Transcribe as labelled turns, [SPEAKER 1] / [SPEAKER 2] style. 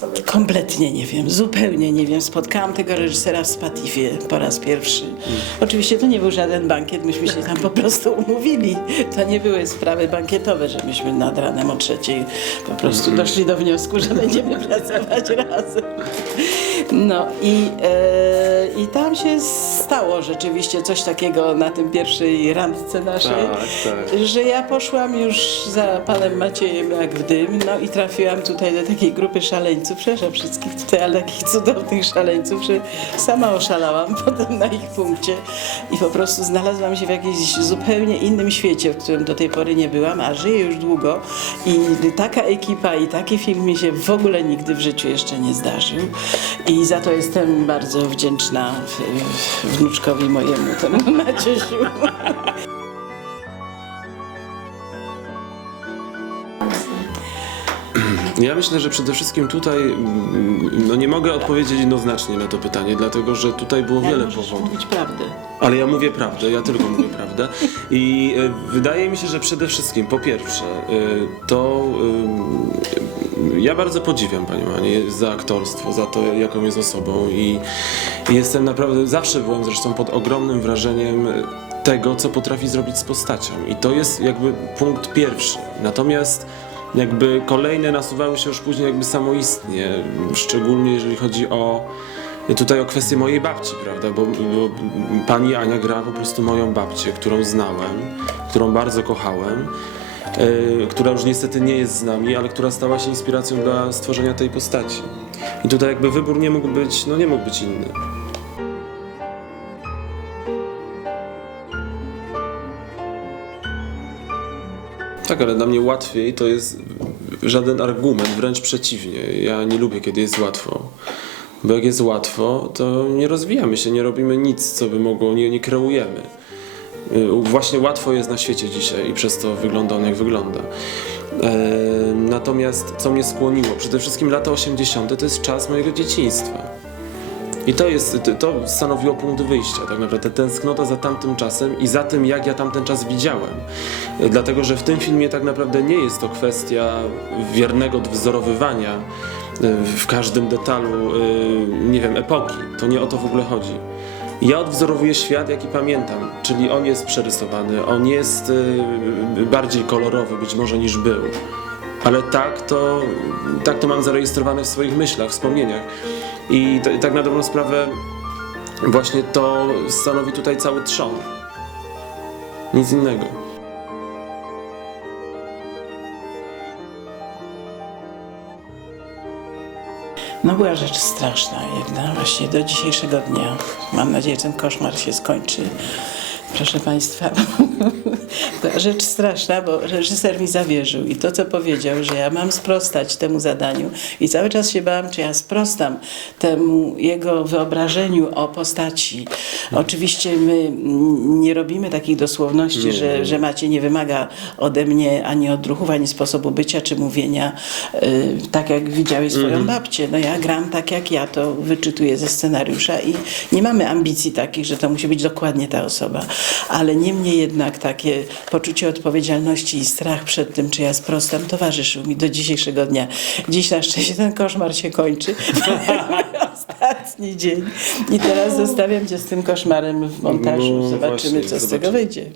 [SPEAKER 1] sobie.
[SPEAKER 2] Kompletnie nie wiem, zupełnie nie wiem. Spotkałam tego reżysera w Spatifie po raz pierwszy. Oczywiście to nie był żaden bankiet, myśmy się tam po prostu umówili. To nie były sprawy bankietowe, że myśmy nad ranem o trzeciej po prostu doszli do wniosku, że będziemy pracować razem. No i, e, i tam się stało rzeczywiście coś takiego na tym pierwszej randce naszej,
[SPEAKER 3] Tak, tak.
[SPEAKER 2] że ja poszłam już za panem Maciejem jak w dym, no i trafiłam tutaj do takiej grupy szaleńców, przepraszam wszystkich tutaj, ale takich cudownych szaleńców, że sama oszalałam potem na ich punkcie i po prostu znalazłam się w jakimś zupełnie innym świecie, w którym do tej pory nie byłam, a żyję już długo i taka ekipa i taki film mi się w ogóle nigdy w życiu jeszcze nie zdarzył i za to jestem bardzo wdzięczna w- wnuczkowi mojemu, temu Maciusiu.
[SPEAKER 3] Ja myślę, że przede wszystkim tutaj mm, no nie mogę odpowiedzieć jednoznacznie na to pytanie, dlatego że tutaj było
[SPEAKER 2] Jak
[SPEAKER 3] wiele powodów.
[SPEAKER 2] mówić prawdę.
[SPEAKER 3] Ale ja mówię prawdę, ja tylko mówię prawdę. I e, wydaje mi się, że przede wszystkim, po pierwsze, e, to e, ja bardzo podziwiam Panią Anię za aktorstwo, za to, jaką jest osobą i jestem naprawdę, zawsze byłem zresztą pod ogromnym wrażeniem tego, co potrafi zrobić z postacią. I to jest jakby punkt pierwszy. Natomiast jakby kolejne nasuwały się już później jakby samoistnie, szczególnie jeżeli chodzi o tutaj o kwestię mojej babci, prawda, bo, bo pani Ania gra po prostu moją babcię, którą znałem, którą bardzo kochałem, yy, która już niestety nie jest z nami, ale która stała się inspiracją dla stworzenia tej postaci. I tutaj jakby wybór nie mógł być, no nie mógł być inny. Tak, ale dla mnie łatwiej to jest żaden argument, wręcz przeciwnie. Ja nie lubię, kiedy jest łatwo. Bo jak jest łatwo, to nie rozwijamy się, nie robimy nic, co by mogło, nie, nie kreujemy. Y, Właśnie łatwo jest na świecie dzisiaj i przez to wygląda on jak wygląda. E, Natomiast co mnie skłoniło? Przede wszystkim lata 80. to jest czas mojego dzieciństwa. I to jest, to- stanowiło punkt wyjścia, tak naprawdę tęsknota za tamtym czasem i za tym, jak ja tamten czas widziałem. Dlatego, że w tym filmie tak naprawdę nie jest to kwestia wiernego wzorowywania e, w każdym detalu, e, nie wiem, epoki. To nie o to w ogóle chodzi. Ja odwzorowuję świat, jaki pamiętam, czyli on jest przerysowany, on jest e, bardziej kolorowy być może niż był. Ale tak to, tak to mam zarejestrowane w swoich myślach, wspomnieniach. I to, tak na dobrą sprawę właśnie to stanowi tutaj cały trzon. Nic innego.
[SPEAKER 2] No była rzecz straszna jedna, właśnie do dzisiejszego dnia. Mam nadzieję, że ten koszmar się skończy. Proszę Państwa, to rzecz straszna, bo reżyser mi zawierzył i to, co powiedział, że ja mam sprostać temu zadaniu i cały czas się bałam, czy ja sprostam temu jego wyobrażeniu o postaci. Oczywiście my nie robimy takich dosłowności, że, że Macie nie wymaga ode mnie ani odruchów, ani sposobu bycia czy mówienia y, tak, jak widziałeś swoją babcię. No ja gram tak, jak ja to wyczytuję ze scenariusza i nie mamy ambicji takich, że to musi być dokładnie ta osoba. Ale niemniej jednak takie poczucie odpowiedzialności i strach przed tym, czy ja sprostam, towarzyszył mi do dzisiejszego dnia. Dziś na szczęście ten koszmar się kończy. Ostatni dzień. I teraz zostawiam cię z tym koszmarem w montażu.
[SPEAKER 3] No,
[SPEAKER 2] Zobaczymy,
[SPEAKER 3] właśnie,
[SPEAKER 2] co z
[SPEAKER 3] zobaczymy.
[SPEAKER 2] tego wyjdzie.